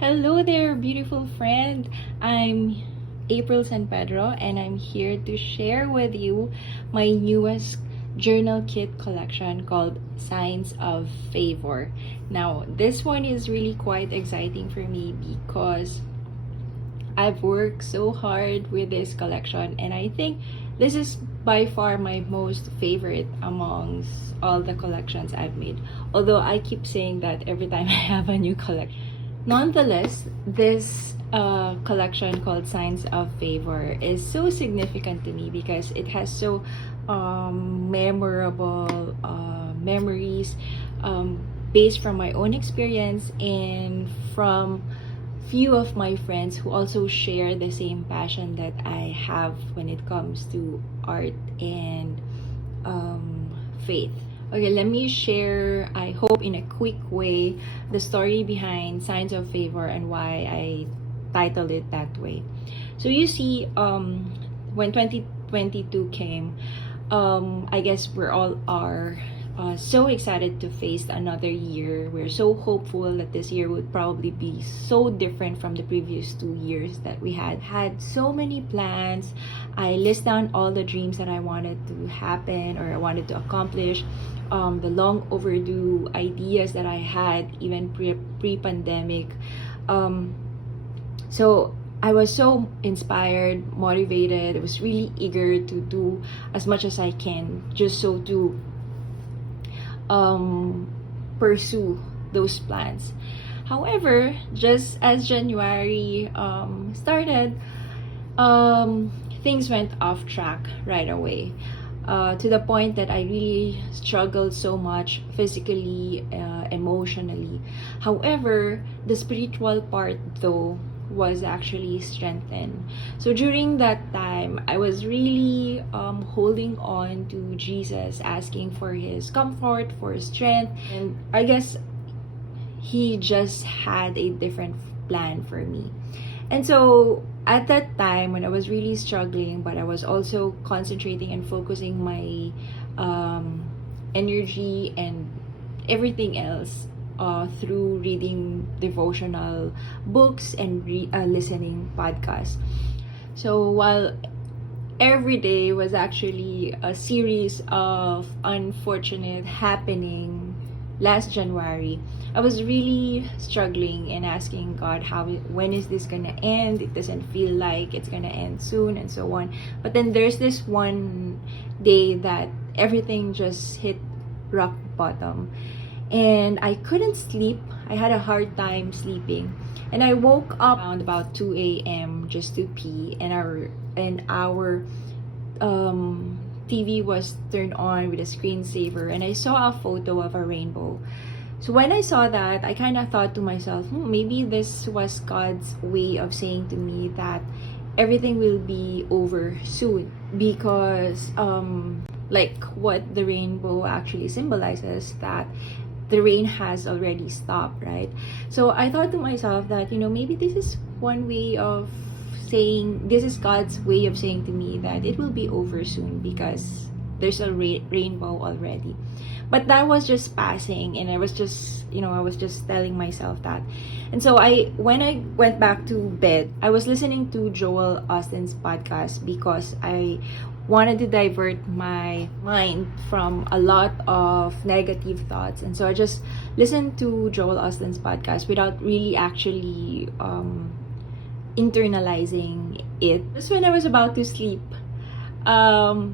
Hello there, beautiful friend. I'm April San Pedro, and I'm here to share with you my newest journal kit collection called Signs of Favor. Now, this one is really quite exciting for me because I've worked so hard with this collection, and I think this is by far my most favorite amongst all the collections I've made. Although I keep saying that every time I have a new collection. Nonetheless, this collection called Signs of Favor is so significant to me because it has so memorable memories based from my own experience and from few of my friends who also share the same passion that I have when it comes to art and faith. Okay, let me share, I hope in a quick way, the story behind Signs of Favor and why I titled it that way. So you see, when 2022 came, I guess we're all are so excited to face another year. We're so hopeful that this year would probably be so different from the previous 2 years that we had so many plans. I list down all the dreams that I wanted to happen or I wanted to accomplish, the long overdue ideas that I had even pre-pandemic. So I was so inspired, motivated. I was really eager to do as much as I can just so to pursue those plans. However, just as January started, things went off track right away. To the point that I really struggled so much physically, emotionally. However, the spiritual part though was actually strengthened. So during that time, I was really holding on to Jesus, asking for his comfort, for his strength, and I guess he just had a different plan for me. And so at that time when I was really struggling, but I was also concentrating and focusing my energy and everything else through reading devotional books and listening podcasts. So while every day was actually a series of unfortunate happening last January, I was really struggling and asking God, when is this gonna end? It doesn't feel like it's gonna end soon and so on. But then there's this one day that everything just hit rock bottom and I couldn't sleep. I had a hard time sleeping, and I woke up around about 2 a.m. just to pee, and our TV was turned on with a screensaver, and I saw a photo of a rainbow. So when I saw that, I kind of thought to myself, maybe this was God's way of saying to me that everything will be over soon, because like what the rainbow actually symbolizes, that the rain has already stopped, right? So I thought to myself that, maybe this is one way of saying, this is God's way of saying to me that it will be over soon because there's a rainbow already. But that was just passing, and I was just telling myself that. And so when I went back to bed, I was listening to Joel Austin's podcast because I wanted to divert my mind from a lot of negative thoughts. And so I just listened to Joel Austin's podcast without really actually internalizing it. Just when I was about to sleep, the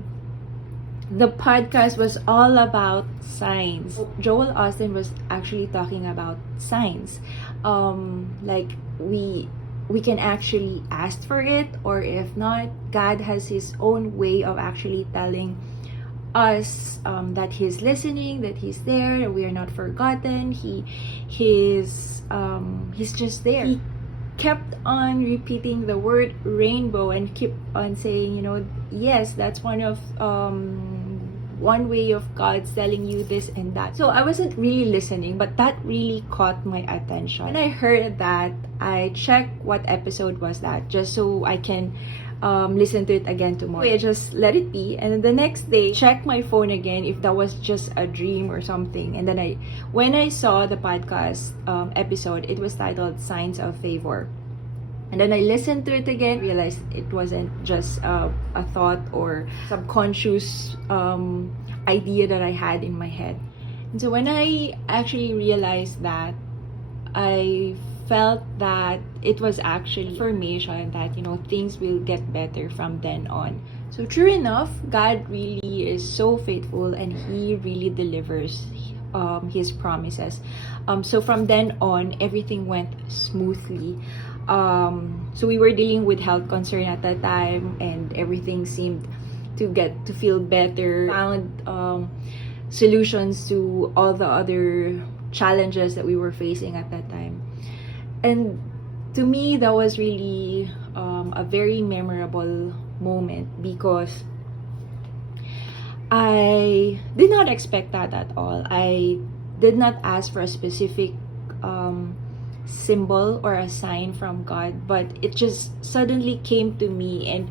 podcast was all about signs. Joel Austin was actually talking about signs. Like we can actually ask for it, or if not, God has his own way of actually telling us that he's listening, that he's there, that we are not forgotten. He's just there. He kept on repeating the word rainbow and kept on saying, yes, that's one of one way of God's telling you this and that. So I wasn't really listening, but that really caught my attention. When I heard that, I checked what episode was that, just so I can listen to it again tomorrow. I just let it be, and then the next day check my phone again if that was just a dream or something. And then when I saw the podcast episode, it was titled Signs of Favor, and then I listened to it again, realized it wasn't just a thought or subconscious idea that I had in my head. And so when I actually realized that, I felt that it was actually information that, things will get better from then on. So true enough, God really is so faithful, and He really delivers His promises. So from then on, everything went smoothly. So we were dealing with health concern at that time, and everything seemed to feel better. Found solutions to all the other challenges that we were facing at that time. And to me, that was really a very memorable moment, because I did not expect that at all. I did not ask for a specific symbol or a sign from God, but it just suddenly came to me. And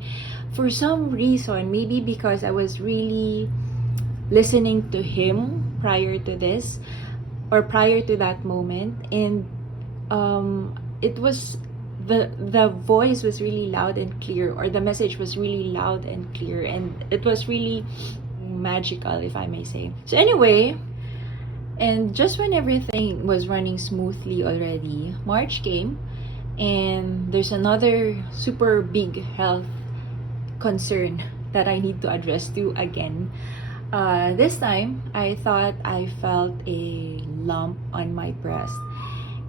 for some reason, maybe because I was really listening to Him prior to this, or prior to that moment, and it was the voice was really loud and clear, or the message was really loud and clear, and it was really magical, if I may say. So anyway, and just when everything was running smoothly already, March came, and there's another super big health concern that I need to address to again. This time, I thought I felt a lump on my breast.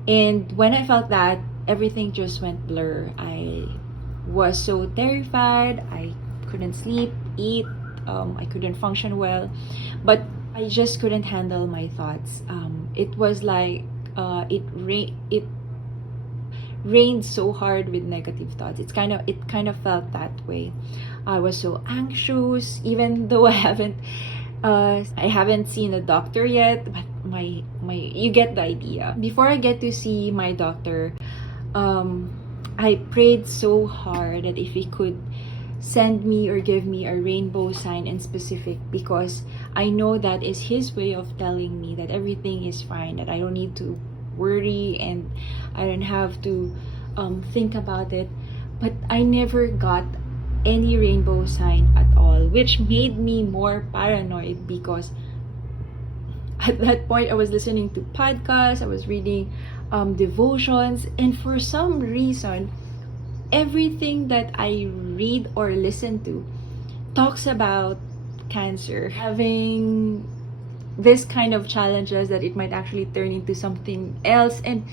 And when I felt that, everything just went blur. I was so terrified. I couldn't sleep, eat. I couldn't function well. But I just couldn't handle my thoughts. It was like it rained so hard with negative thoughts. It kind of felt that way. I was so anxious, even though I haven't seen a doctor yet, but you get the idea. Before I get to see my doctor, I prayed so hard that if he could send me or give me a rainbow sign in specific, because I know that is His way of telling me that everything is fine, that I don't need to worry and I don't have to think about it. But I never got any rainbow sign at all, which made me more paranoid, because at that point I was listening to podcasts, I was reading devotions, and for some reason everything that I read or listen to talks about cancer having this kind of challenges, that it might actually turn into something else. And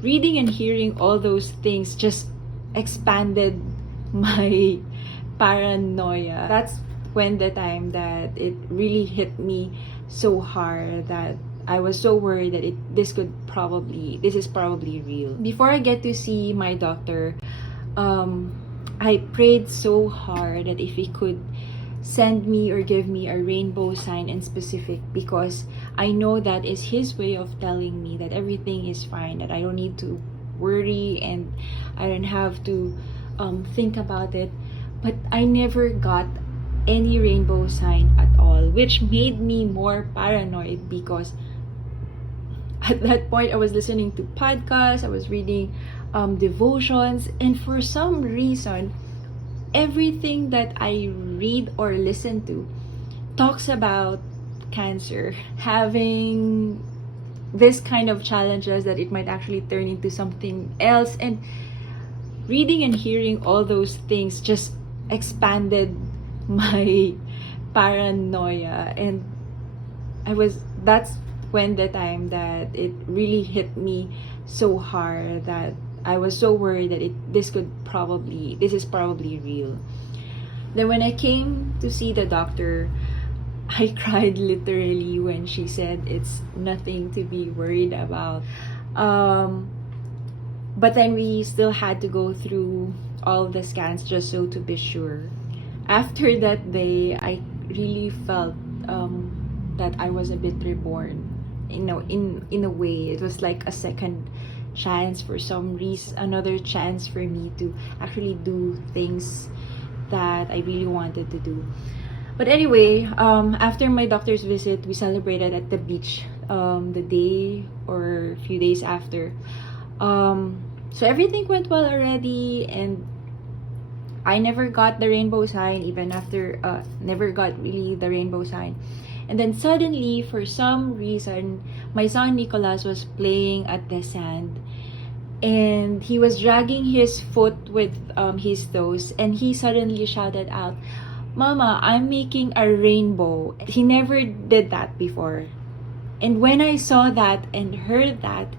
reading and hearing all those things just expanded my paranoia. That's when the time that it really hit me so hard, that I was so worried that this is probably real. Before I get to see my doctor, I prayed so hard that if he could send me or give me a rainbow sign in specific, because I know that is His way of telling me that everything is fine, that I don't need to worry and I don't have to think about it. But I never got any rainbow sign at all, which made me more paranoid, because at that point I was listening to podcasts, I was reading devotions, and for some reason everything that I read or listen to talks about cancer having this kind of challenges, that it might actually turn into something else. And reading and hearing all those things just expanded my paranoia. And that's when the time that it really hit me so hard, that I was so worried that this is probably real. Then when I came to see the doctor, I cried literally when she said it's nothing to be worried about. But then we still had to go through all the scans just so to be sure. After that day, I really felt that I was a bit reborn. You know, in a way, it was like a second chance for some reason, another chance for me to actually do things that I really wanted to do. But anyway, after my doctor's visit, we celebrated at the beach the day or a few days after. So everything went well already, and I never got the rainbow sign, even after never got really the rainbow sign. And then suddenly, for some reason, my son Nicholas was playing at the sand, and he was dragging his foot with his toes, and he suddenly shouted out, "Mama, I'm making a rainbow." He never did that before. And when I saw that and heard that,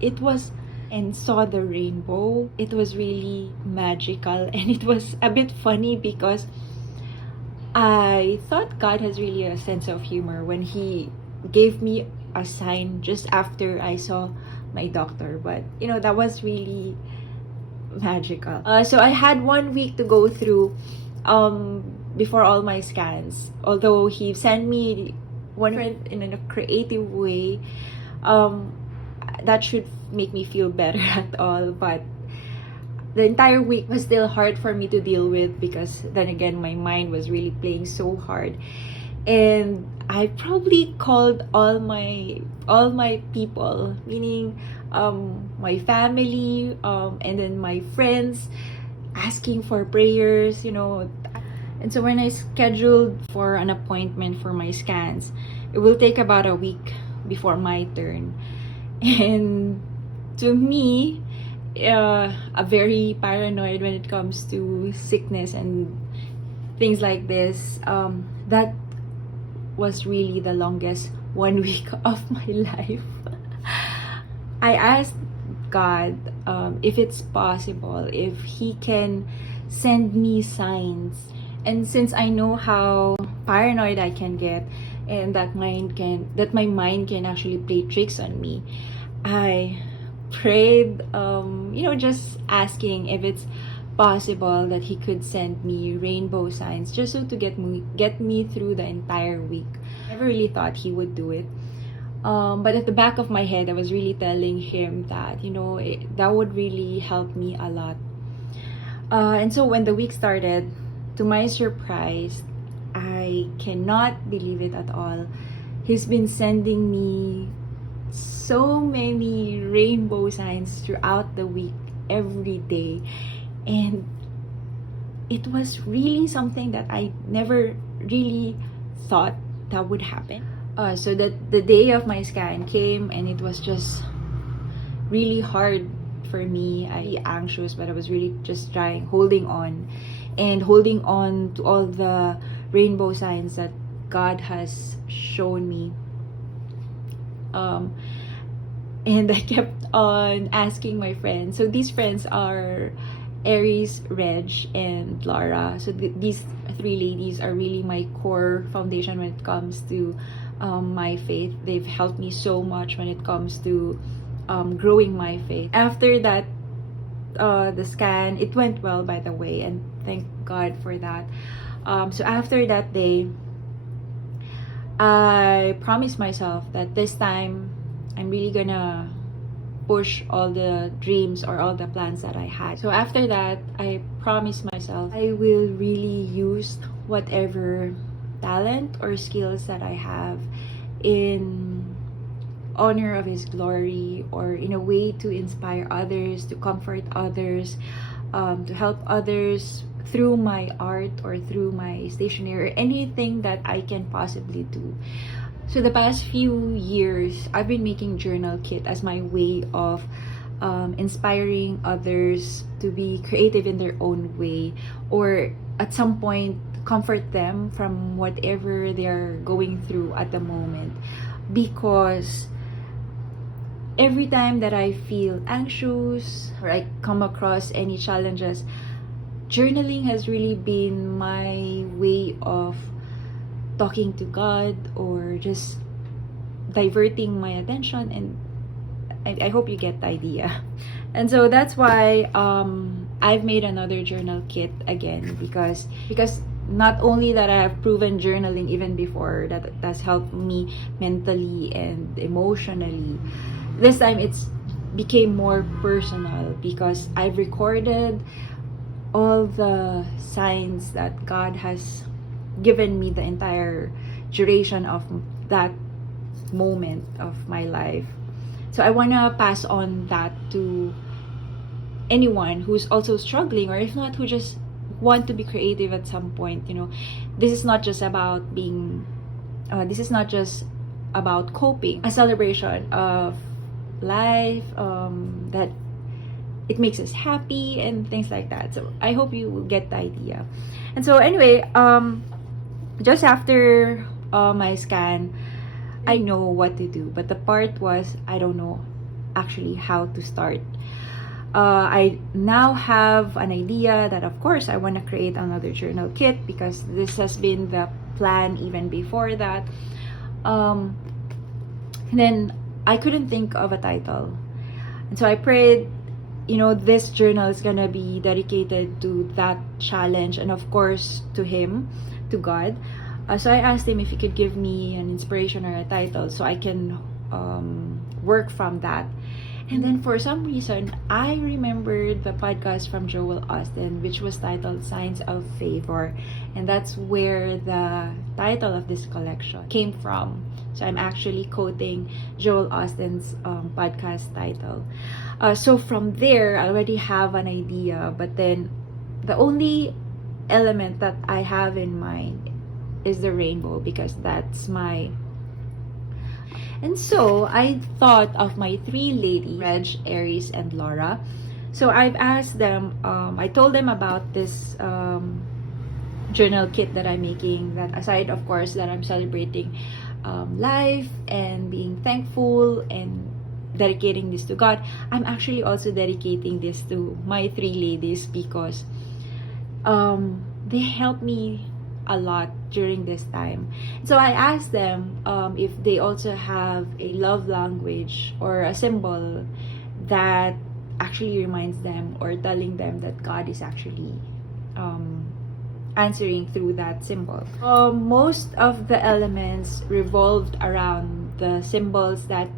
and saw the rainbow, it was really magical. And it was a bit funny because I thought God has really a sense of humor when He gave me a sign just after I saw my doctor. But, you know, that was really magical. So I had 1 week to go through before all my scans. Although He sent me one in a creative way, that should make me feel better at all. But the entire week was still hard for me to deal with, because then again, my mind was really playing so hard. And I probably called all my people, meaning my family, and then my friends, asking for prayers, you know. And so when I scheduled for an appointment for my scans, it will take about a week before my turn. And to me, a very paranoid when it comes to sickness and things like this, that was really the longest 1 week of my life. I asked God if it's possible, if He can send me signs. And since I know how paranoid I can get, and that my mind can actually play tricks on me, I prayed, just asking if it's possible that He could send me rainbow signs, just so to get me through the entire week. I never really thought He would do it. But at the back of my head, I was really telling Him that, that would really help me a lot. And so when the week started, to my surprise, I cannot believe it at all. He's been sending me so many rainbow signs throughout the week, every day. And it was really something that I never really thought that would happen. So that the day of my scan came, and it was just really hard for me. I was anxious, but I was really just holding on to all the rainbow signs that God has shown me. And I kept on asking my friends. So these friends are Aries, Reg, and Laura. So these three ladies are really my core foundation when it comes to my faith. They've helped me so much when it comes to growing my faith. After that, the scan, it went well, by the way, and thank God for that. So after that day, I promised myself that this time I'm really gonna push all the dreams or all the plans that I had. So after that, I promised myself I will really use whatever talent or skills that I have in honor of His glory, or in a way to inspire others, to comfort others, to help others through my art or through my stationery, or anything that I can possibly do. So the past few years, I've been making journal kit as my way of inspiring others to be creative in their own way, or at some point comfort them from whatever they're going through at the moment. Because every time that I feel anxious or I come across any challenges, journaling has really been my way of talking to God, or just diverting my attention. And I hope you get the idea. And so that's why I've made another journal kit again, because not only that I have proven journaling even before, that has helped me mentally and emotionally, this time it's became more personal because I've recorded all the signs that God has given me the entire duration of that moment of my life. So I want to pass on that to anyone who's also struggling, or if not, who just want to be creative at some point. This is not just about being this is not just about coping, a celebration of life, that it makes us happy and things like that. So I hope you get the idea. And so anyway, just after my scan, I know what to do, but the part was I don't know actually how to start. I now have an idea that of course I want to create another journal kit, because this has been the plan even before that. And then I couldn't think of a title, and so I prayed, this journal is gonna be dedicated to that challenge, and of course to him, to God. So I asked him if he could give me an inspiration or a title so I can work from that. And then for some reason, I remembered the podcast from Joel Austin, which was titled Signs of Favor. And that's where the title of this collection came from. So I'm actually quoting Joel Austin's podcast title. So from there, I already have an idea. But then the only element that I have in mind is the rainbow, because that's my... And so I thought of my three ladies, Reg, Aries, and Laura. So I've asked them, I told them about this journal kit that I'm making, that aside of course that I'm celebrating life and being thankful and dedicating this to God, I'm actually also dedicating this to my three ladies, because they helped me a lot during this time. So I asked them if they also have a love language or a symbol that actually reminds them or telling them that God is actually answering through that symbol. Most of the elements revolved around the symbols that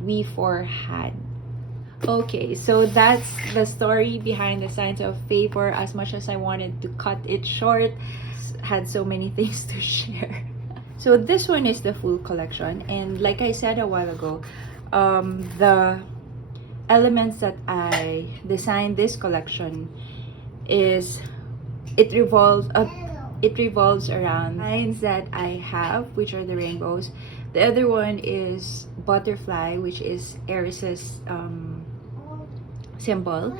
we four had. Okay, so that's the story behind the Signs of Favor. As much as I wanted to cut it short, had so many things to share. So this one is the full collection, and like I said a while ago, the elements that I designed this collection it revolves around lines that I have, which are the rainbows. The other one is butterfly, which is Aries' symbol.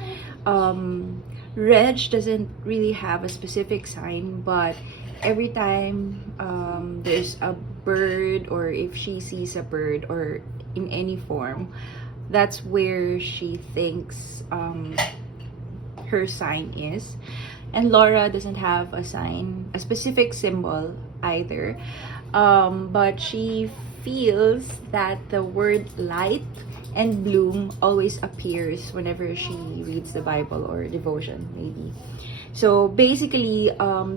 Reg doesn't really have a specific sign, but every time there's a bird, or if she sees a bird or in any form, that's where she thinks her sign is. And Laura doesn't have a sign, a specific symbol either, but she feels that the word light and bloom always appears whenever she reads the Bible or devotion, maybe. So basically,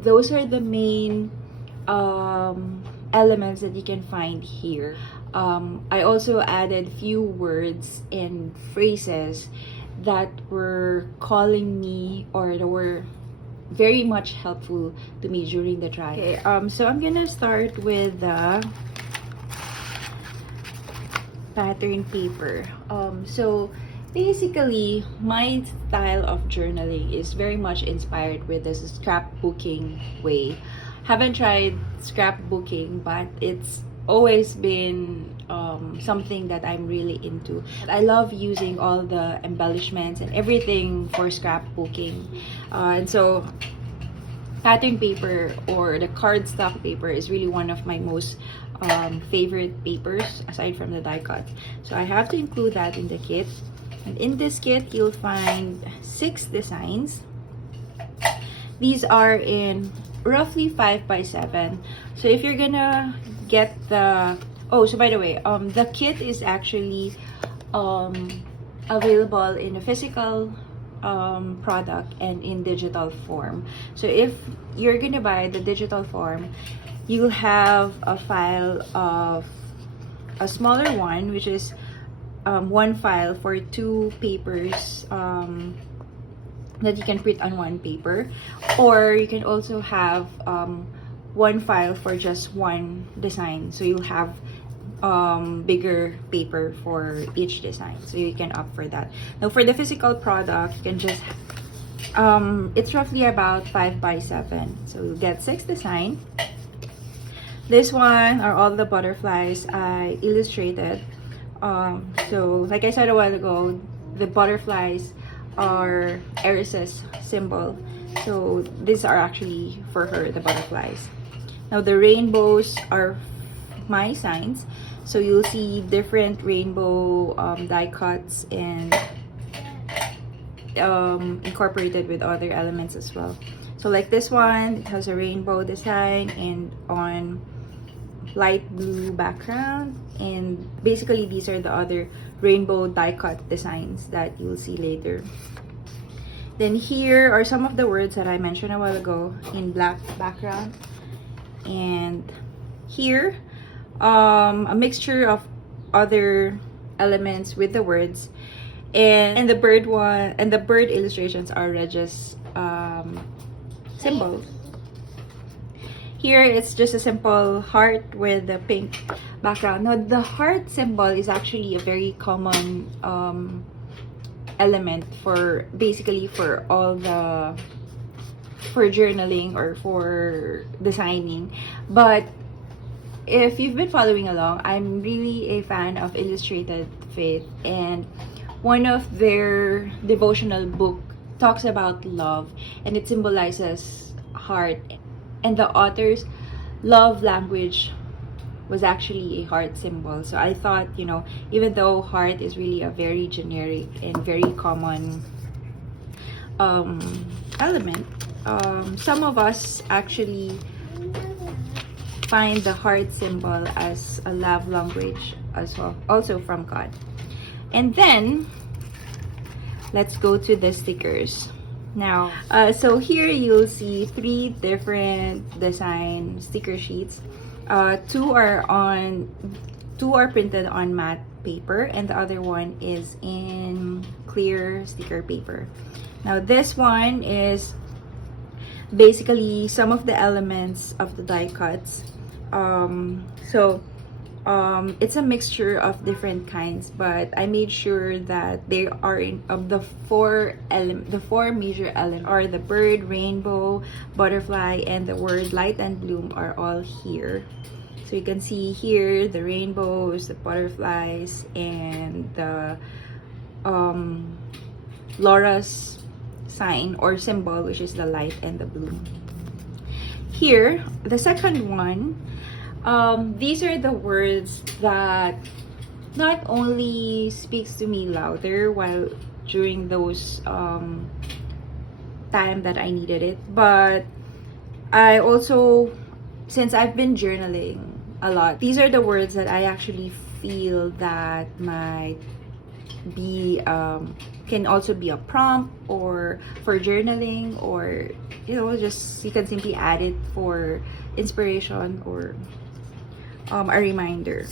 those are the main elements that you can find here. I also added few words and phrases that were calling me, or that were very much helpful to me during the trial. Okay, so I'm gonna start with the pattern paper. So basically, my style of journaling is very much inspired with this scrapbooking way. Haven't tried scrapbooking, but it's always been something that I'm really into. I love using all the embellishments and everything for scrapbooking, and so pattern paper or the cardstock paper is really one of my most favorite papers aside from the die cuts. So I have to include that in the kit. And in this kit, you'll find 6 designs. These are in roughly 5x7. So if you're gonna get the... Oh, so by the way, the kit is actually available in a physical product and in digital form. So if you're gonna buy the digital form, you'll have a file of a smaller one, which is one file for two papers that you can print on one paper, or you can also have one file for just one design, so you'll have bigger paper for each design, so you can opt for that. Now for the physical product, you can just it's roughly about 5 by 7, so you'll get 6 design. This one are all the butterflies I illustrated. So like I said a while ago, the butterflies are Eris's symbol, so these are actually for her, the butterflies. Now the rainbows are my signs, so you'll see different rainbow die cuts and incorporated with other elements as well. So like this one, it has a rainbow design and on light blue background, and basically these are the other rainbow die cut designs that you'll see later. Then here are some of the words that I mentioned a while ago in black background, and here a mixture of other elements with the words, and the bird one and the bird illustrations are Regis symbols. Here it's just a simple heart with a pink background. Now the heart symbol is actually a very common element for basically for all the for journaling or for designing. But if you've been following along, I'm really a fan of Illustrated Faith, and one of their devotional book talks about love, and it symbolizes heart, and the author's love language was actually a heart symbol. So I thought, you know, even though heart is really a very generic and very common element, some of us actually find the heart symbol as a love language as well, also from God. And then let's go to the stickers. Now, so here you'll see 3 different design sticker sheets. Two are printed on matte paper, and the other one is in clear sticker paper. Now this one is basically some of the elements of the die cuts. It's a mixture of different kinds, but I made sure that they are in the four major elements are the bird, rainbow, butterfly, and the word light and bloom are all here. So you can see here the rainbows, the butterflies, and the Laura's sign or symbol, which is the light and the bloom. Here, the second one, these are the words that not only speaks to me louder while during those time that I needed it, but I also, since I've been journaling a lot, these are the words that I actually feel that might be can also be a prompt or for journaling, or you know, just you can simply add it for inspiration or a reminder.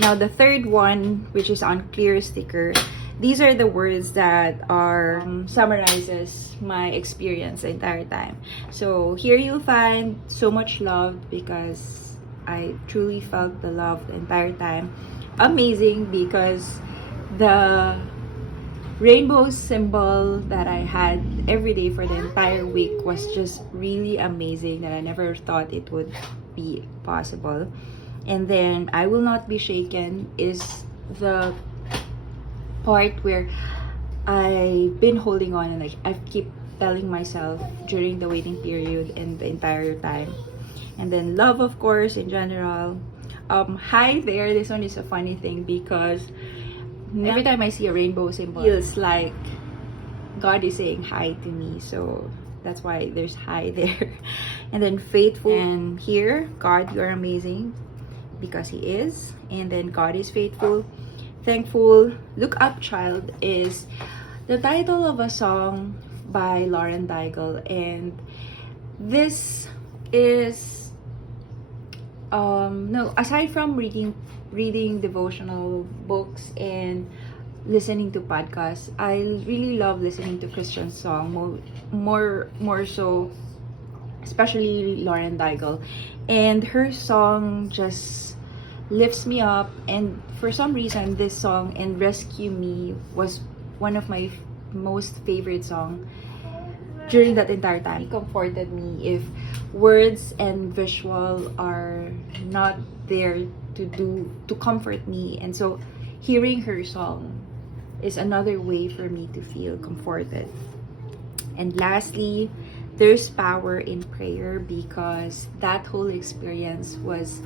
Now the third one, which is on clear sticker, these are the words that are summarizes my experience the entire time. So here you'll find so much love, because I truly felt the love the entire time. Amazing, because the rainbow symbol that I had every day for the entire week was just really amazing, that I never thought it would be possible. And then I will not be shaken is the part where I've been holding on, and I keep telling myself during the waiting period and the entire time. And then love, of course, in general. Hi there, this one is a funny thing, because every time I see a rainbow symbol, it feels like God is saying hi to me. So that's why there's hi there. And then faithful, and here, God, you're amazing, because He is. And then God is faithful. Thankful. Look up, child, is the title of a song by Lauren Daigle, and this is no, aside from reading devotional books and listening to podcasts, I really love listening to Christian song, more so, especially Lauren Daigle, and her song just lifts me up. And for some reason, this song and Rescue Me was one of my most favorite song during that entire time. It comforted me if words and visual are not there to comfort me, and so hearing her song is another way for me to feel comforted. And lastly, there's power in prayer, because that whole experience was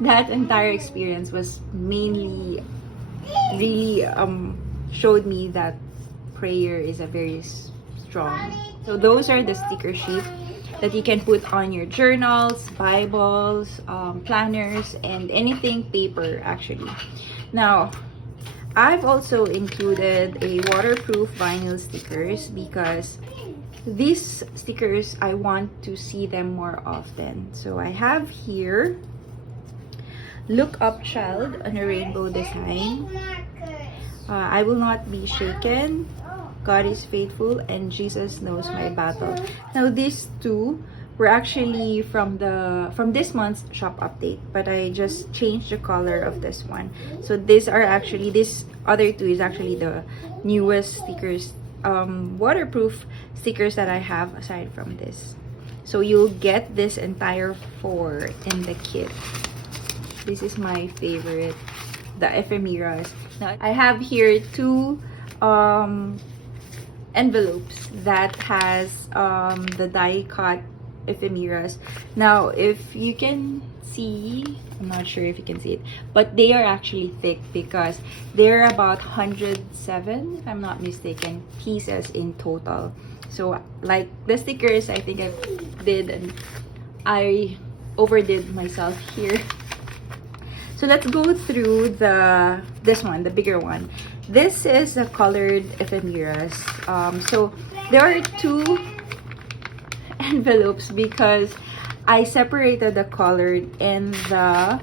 that entire experience was mainly really showed me that prayer is a very strong. So those are the sticker sheet that you can put on your journals, Bibles, planners, and anything paper actually. Now, I've also included a waterproof vinyl stickers, because these stickers, I want to see them more often. So I have here, Look Up Child on a rainbow design. I will not be shaken. God is faithful, and Jesus knows my battle. Now these two were actually from this month's shop update, but I just changed the color of this one. So these are actually, this other two is actually the newest stickers, waterproof stickers that I have aside from this. So you'll get this entire 4 in the kit. This is my favorite, the ephemeras. Now I have here 2 envelopes that has the die cut ephemeras. Now if you can see, I'm not sure if you can see it, but they are actually thick, because they're about 107, if I'm not mistaken, pieces in total. So like the stickers, I think I overdid myself here. So let's go through this one, the bigger one. This is a colored ephemeras. So there are 2 envelopes, because I separated the colored and the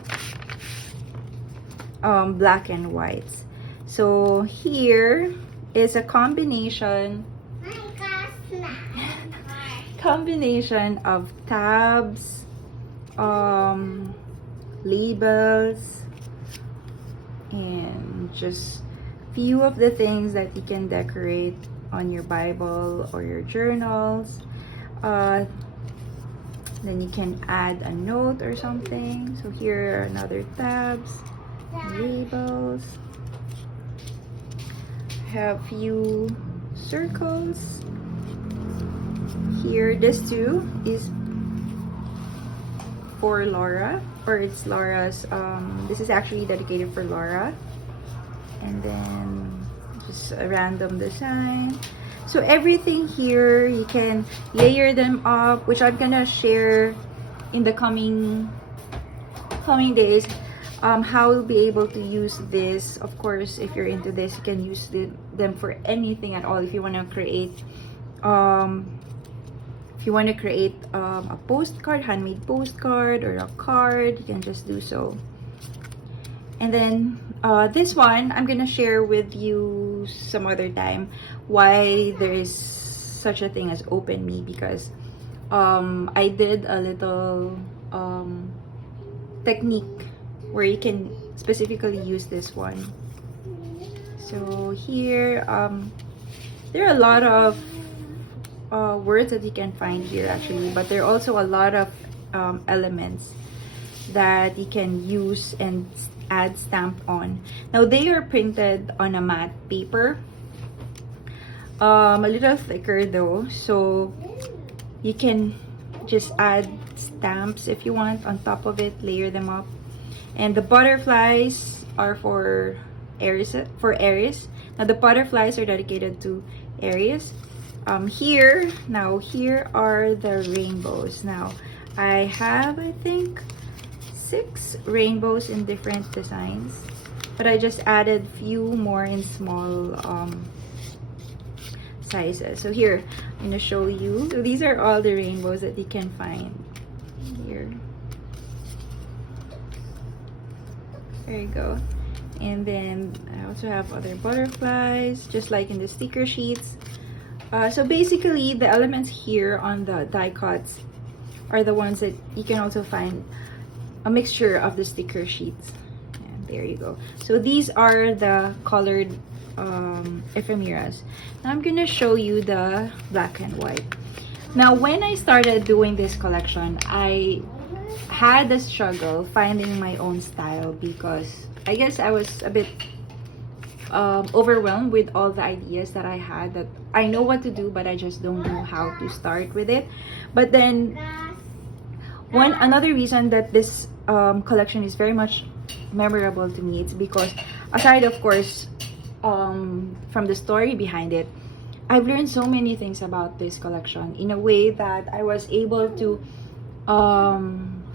black and whites. So here is a combination of tabs, labels, and just few of the things that you can decorate on your Bible or your journals. Then you can add a note or something. So here are another tabs, labels. I have few circles. Here, this too is for Laura, or it's Laura's, this is actually dedicated for Laura. And then just a random design. So everything here, you can layer them up, which I'm gonna share in the coming days, how you'll be able to use this. Of course, if you're into this, you can use them for anything at all. If you want to create a postcard, handmade postcard, or a card, you can just do so. And then this one, I'm gonna share with you some other time why there is such a thing as Open Me, because I did a little technique where you can specifically use this one. So here, there are a lot of words that you can find here actually, but there are also a lot of elements that you can use and add stamp on. Now they are printed on a matte paper, a little thicker though, so you can just add stamps if you want on top of it, layer them up. And the butterflies are for Aries. Now the butterflies are dedicated to Aries. Here are the rainbows. Now I have, I think, 6 rainbows in different designs. but I just added few more in small sizes. So here, I'm gonna show you. So these are all the rainbows that you can find here. There you go. And then I also have other butterflies, just like in the sticker sheets. So basically, the elements here on the die cuts are the ones that you can also find a mixture of the sticker sheets. And there you go. So these are the colored ephemeras. Now I'm gonna show you the black and white. Now, when I started doing this collection, I had a struggle finding my own style because I guess I was a bit overwhelmed with all the ideas that I had, that I know what to do, but I just don't know how to start with it. But then another reason that this collection is very much memorable to me, it's because aside of course from the story behind it, I've learned so many things about this collection in a way that I was able to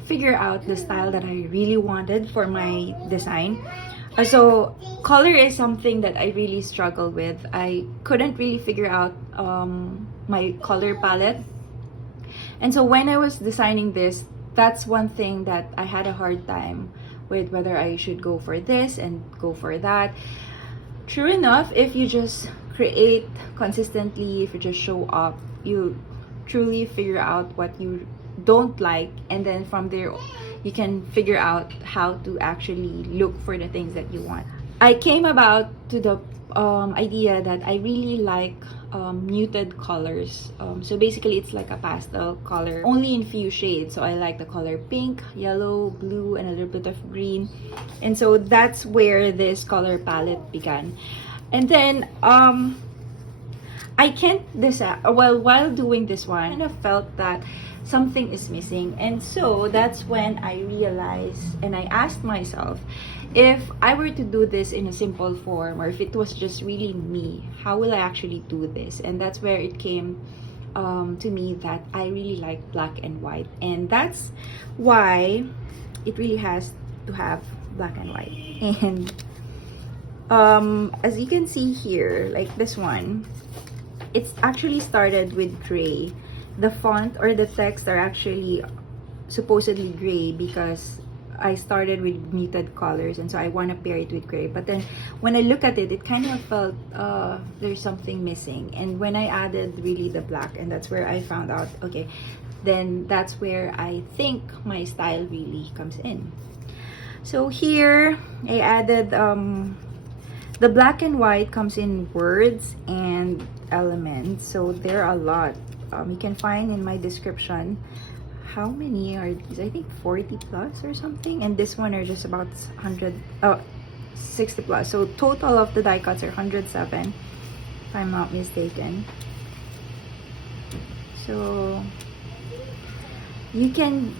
figure out the style that I really wanted for my design. So color is something that I really struggled with. I couldn't really figure out my color palette, and so when I was designing this, that's one thing that I had a hard time with, whether I should go for this and go for that. True enough, if you just create consistently, if you just show up, you truly figure out what you don't like, and then from there you can figure out how to actually look for the things that you want. I came about to the idea that I really like muted colors. So basically it's like a pastel color, only in few shades. So I like the color pink, yellow, blue, and a little bit of green. And so that's where this color palette began. And then I can't decide, well, while doing this one, I kind of felt that something is missing. And so that's when I realized, and I asked myself, if I were to do this in a simple form, or if it was just really me, how will I actually do this? And that's where it came to me that I really like black and white. And that's why it really has to have black and white. And as you can see here, like this one, it's actually started with gray. The font or the text are actually supposedly gray because I started with muted colors, and so I want to pair it with gray. But then when I look at it, it kind of felt there's something missing. And when I added really the black, and that's where I found out, okay, then that's where I think my style really comes in. So here I added the black and white comes in words and elements. So there are a lot. You can find in my description how many are these. I think 40 plus or something, and this one are just about 60 plus. So total of the die cuts are 107 if I'm not mistaken. So you can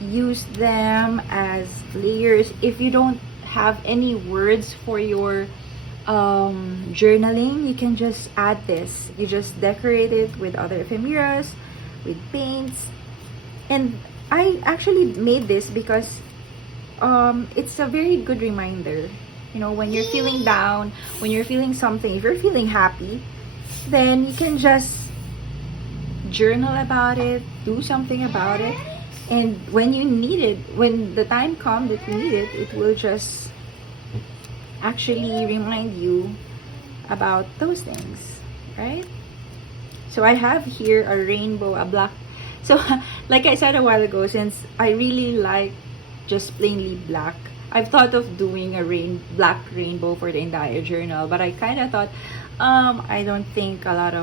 use them as layers. If you don't have any words for your journaling, you can just add this. You just decorate it with other ephemeras, with paints. And I actually made this because it's a very good reminder, you know, when you're feeling down, when you're feeling something, if you're feeling happy, then you can just journal about it, do something about it, and when you need it, when the time comes that you need it, it will just actually remind you about those things, right? So I have here a rainbow, a black. So like I said a while ago, since I really like just plainly black, I've thought of doing a black rainbow for the entire journal, but I kind of thought I don't think a lot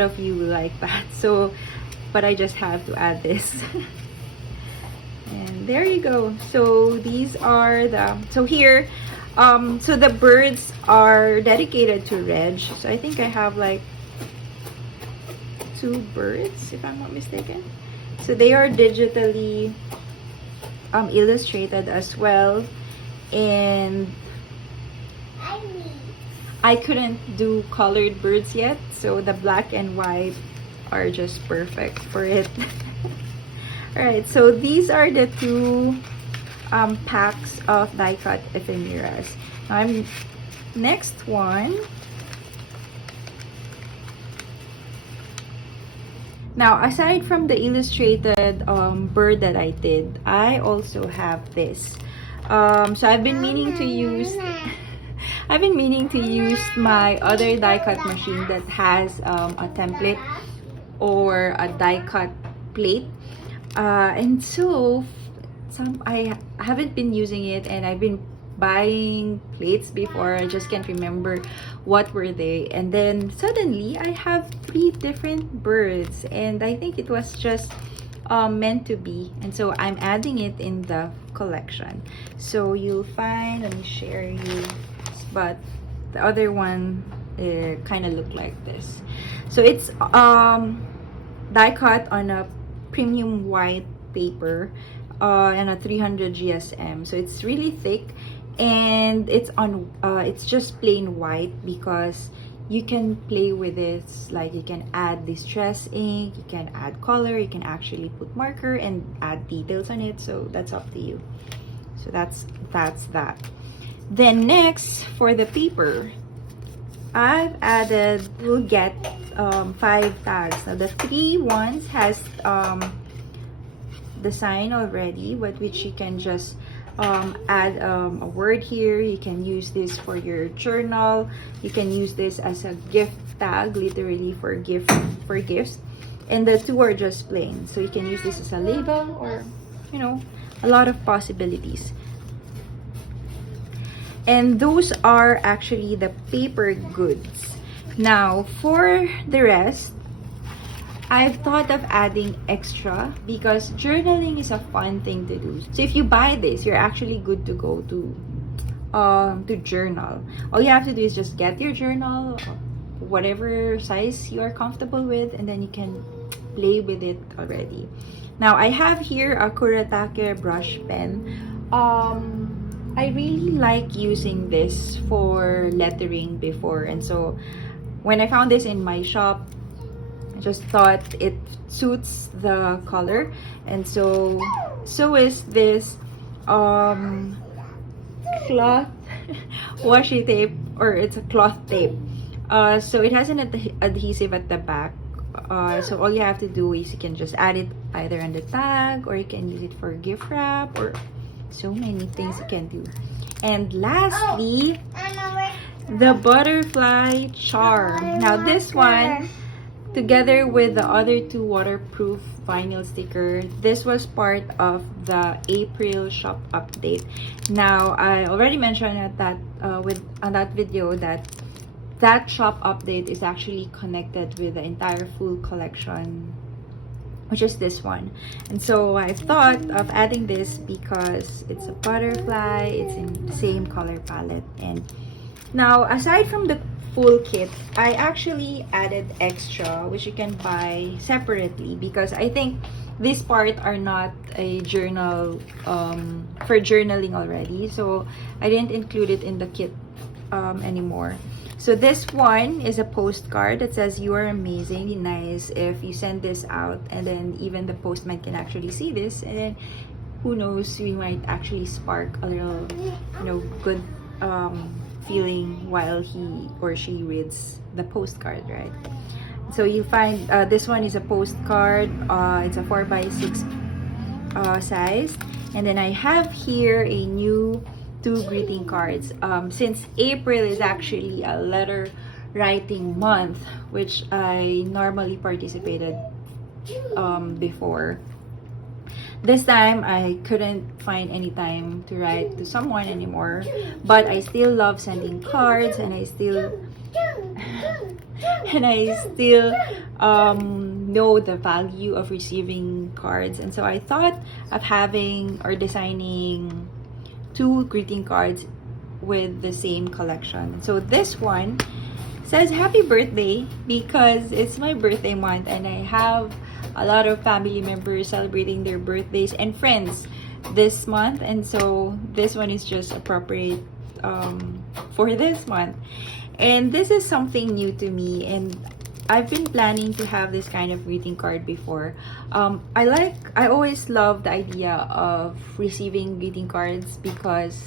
of you like that. So but I just have to add this. And there you go. So these are the, so here so the birds are dedicated to Reg. So I think I have like 2 birds if I'm not mistaken. So they are digitally illustrated as well, and I couldn't do colored birds yet, so the black and white are just perfect for it. Alright, so these are the 2 packs of die cut ephemeras. Next one. Now, aside from the illustrated bird that I did, I also have this. So I've been meaning to use my other die cut machine that has a template or a die cut plate, and so I haven't been using it, and I've been buying plates before. I just can't remember what were they, and then suddenly I have 3 different birds, and I think it was just meant to be, and so I'm adding it in the collection. So you'll find, let me share you, but the other one kind of look like this. So it's die cut on a premium white paper and a 300 GSM, so it's really thick, and it's just plain white because you can play with it. Like, you can add distress ink, you can add color, you can actually put marker and add details on it, so that's up to you. So that's that. Then next, for the paper, we'll get 5 tags. Now the 3 ones has the sign already, but which you can just add a word here. You can use this for your journal. You can use this as a gift tag, literally for gifts. And the 2 are just plain, so you can use this as a label, or a lot of possibilities. And those are actually the paper goods. Now for the rest, I've thought of adding extra because journaling is a fun thing to do. So if you buy this, you're actually good to go to journal. All you have to do is just get your journal, whatever size you are comfortable with, and then you can play with it already. Now I have here a Kuretake Brush Pen. I really like using this for lettering before, and so when I found this in my shop, I just thought it suits the color, and so is this cloth washi tape, or it's a cloth tape. So it has an adhesive at the back, so all you have to do is you can just add it either on the tag, or you can use it for gift wrap, or so many things you can do. And lastly, the butterfly charm. Now this one, together with the other 2 waterproof vinyl sticker, this was part of the April shop update. Now I already mentioned at that on that video that shop update is actually connected with the entire full collection, which is this one. And so I thought of adding this because it's a butterfly, it's in the same color palette. And now, aside from the full kit, I actually added extra, which you can buy separately, because I think this part are not a journal for journaling already, so I didn't include it in the kit anymore. So this one is a postcard that says "You are amazing." Nice if you send this out, and then even the postman can actually see this, and then who knows, we might actually spark a little good feeling while he or she reads the postcard, right? So you find this one is a postcard. It's a 4x6 size, and then I have here a new 2 greeting cards. Since April is actually a letter writing month, which I normally participated before. This time I couldn't find any time to write to someone anymore, but I still love sending cards, and I still know the value of receiving cards. And so I thought of having or designing 2 greeting cards with the same collection. So this one says happy birthday because it's my birthday month, and I have a lot of family members celebrating their birthdays and friends this month, and so this one is just appropriate for this month. And this is something new to me, and I've been planning to have this kind of greeting card before. I always love the idea of receiving greeting cards because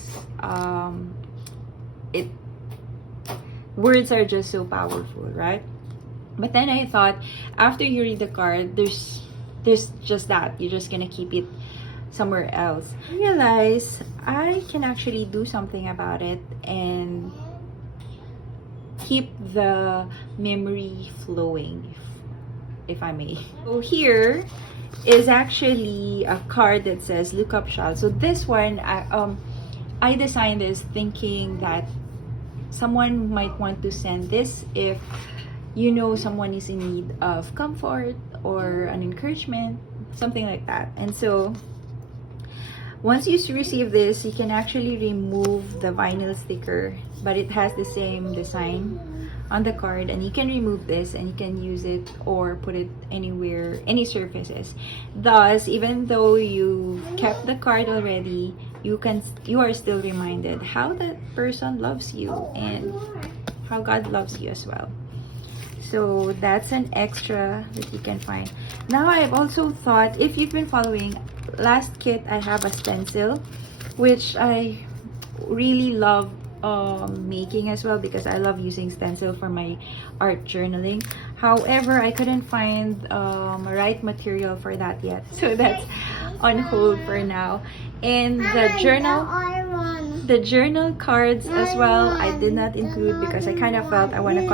it words are just so powerful, right? But then I thought, after you read the card, there's just that you're just gonna keep it somewhere else. I realized I can actually do something about it and keep the memory flowing, if I may. So here is actually a card that says "Look up, child." So this one, I designed this thinking that someone might want to send this if you know someone is in need of comfort or an encouragement, something like that. And so once you receive this, you can actually remove the vinyl sticker, but it has the same design on the card, and you can remove this and you can use it or put it anywhere, any surfaces. Thus, even though you kept the card already, you are still reminded how that person loves you and how God loves you as well. So that's an extra that you can find. Now I've also thought, if you've been following, last kit I have a stencil, which I really love making as well because I love using stencil for my art journaling. However, I couldn't find a right material for that yet, so that's on hold for now. And the journal cards as well, I did not include because I kind of felt I want to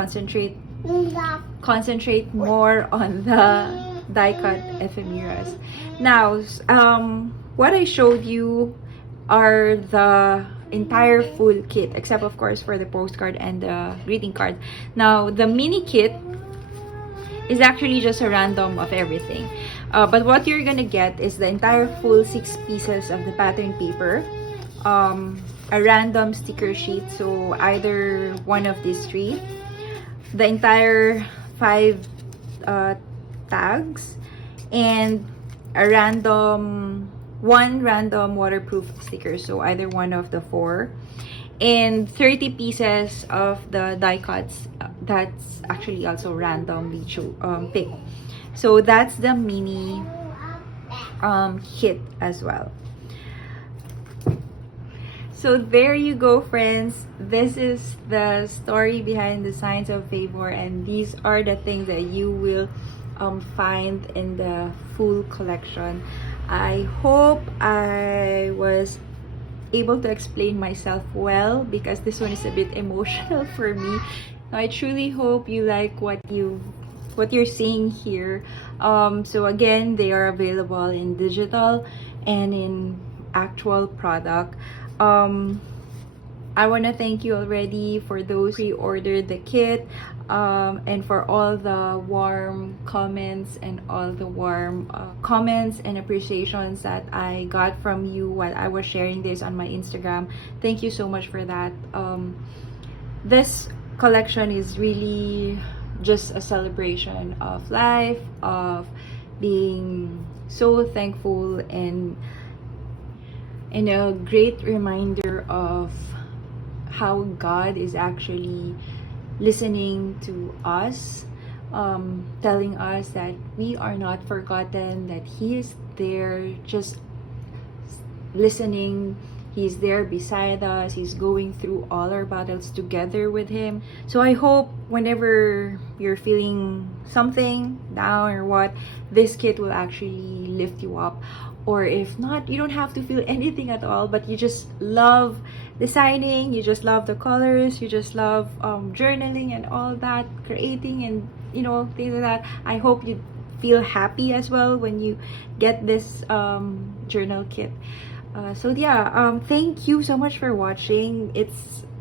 concentrate more on the die cut ephemeras. Now, what I showed you are the entire full kit, except of course for the postcard and the greeting card. Now, the mini kit is actually just a random of everything. But what you're gonna get is the entire full 6 pieces of the pattern paper, a random sticker sheet, so either one of these 3, the entire 5 tags, and one random waterproof sticker, so either one of the 4, and 30 pieces of the die cuts that's actually also randomly picked. So that's the mini kit as well. So there you go, friends. This is the story behind the Signs of Favor, and these are the things that you will find in the full collection. I hope I was able to explain myself well because this one is a bit emotional for me. I truly hope you like what you're seeing here. So again, they are available in digital and in actual product. I want to thank you already for those who pre-ordered the kit, and for all the warm comments and all the warm comments and appreciations that I got from you while I was sharing this on my Instagram. Thank you so much for that. This collection is really just a celebration of life, of being so thankful, and a great reminder of how God is actually listening to us, telling us that we are not forgotten, that He is there just listening. He's there beside us. He's going through all our battles together with Him. So I hope whenever you're feeling something down or what, this kit will actually lift you up. Or if not, you don't have to feel anything at all, but you just love designing, you just love the colors, you just love journaling and all that, creating and things like that. I hope you feel happy as well when you get this journal kit. So yeah, thank you so much for watching.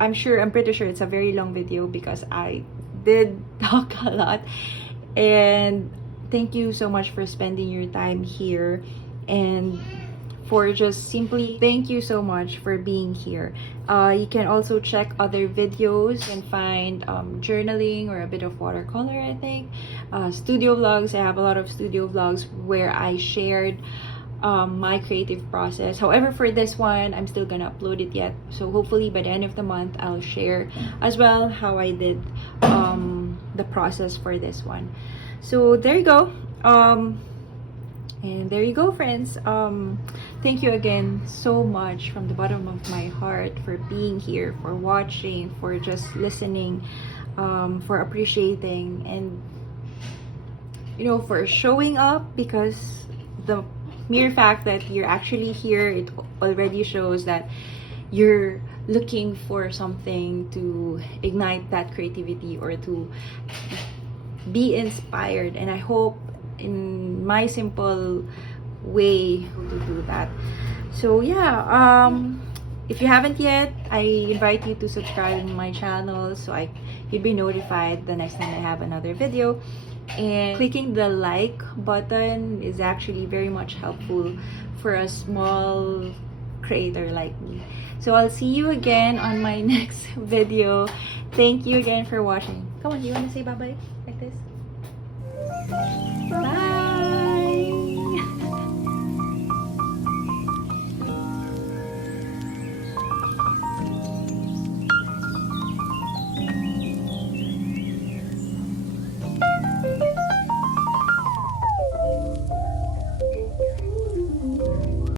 I'm pretty sure it's a very long video because I did talk a lot, and thank you so much for spending your time here, and for just simply thank you so much for being here. You can also check other videos. You can find journaling or a bit of watercolor, I think, studio vlogs. I have a lot of studio vlogs where I shared my creative process. However, for this one, I'm still gonna upload it yet, so hopefully by the end of the month I'll share as well how I did the process for this one. So there you go. And there you go, friends. Thank you again so much from the bottom of my heart for being here, for watching, for just listening, for appreciating, and for showing up, because the mere fact that you're actually here, it already shows that you're looking for something to ignite that creativity or to be inspired. And I hope in my simple way to do that. So yeah, if you haven't yet, I invite you to subscribe to my channel so you'd be notified the next time I have another video. And clicking the like button is actually very much helpful for a small creator like me. So I'll see you again on my next video. Thank you again for watching. Come on, you want to say bye-bye?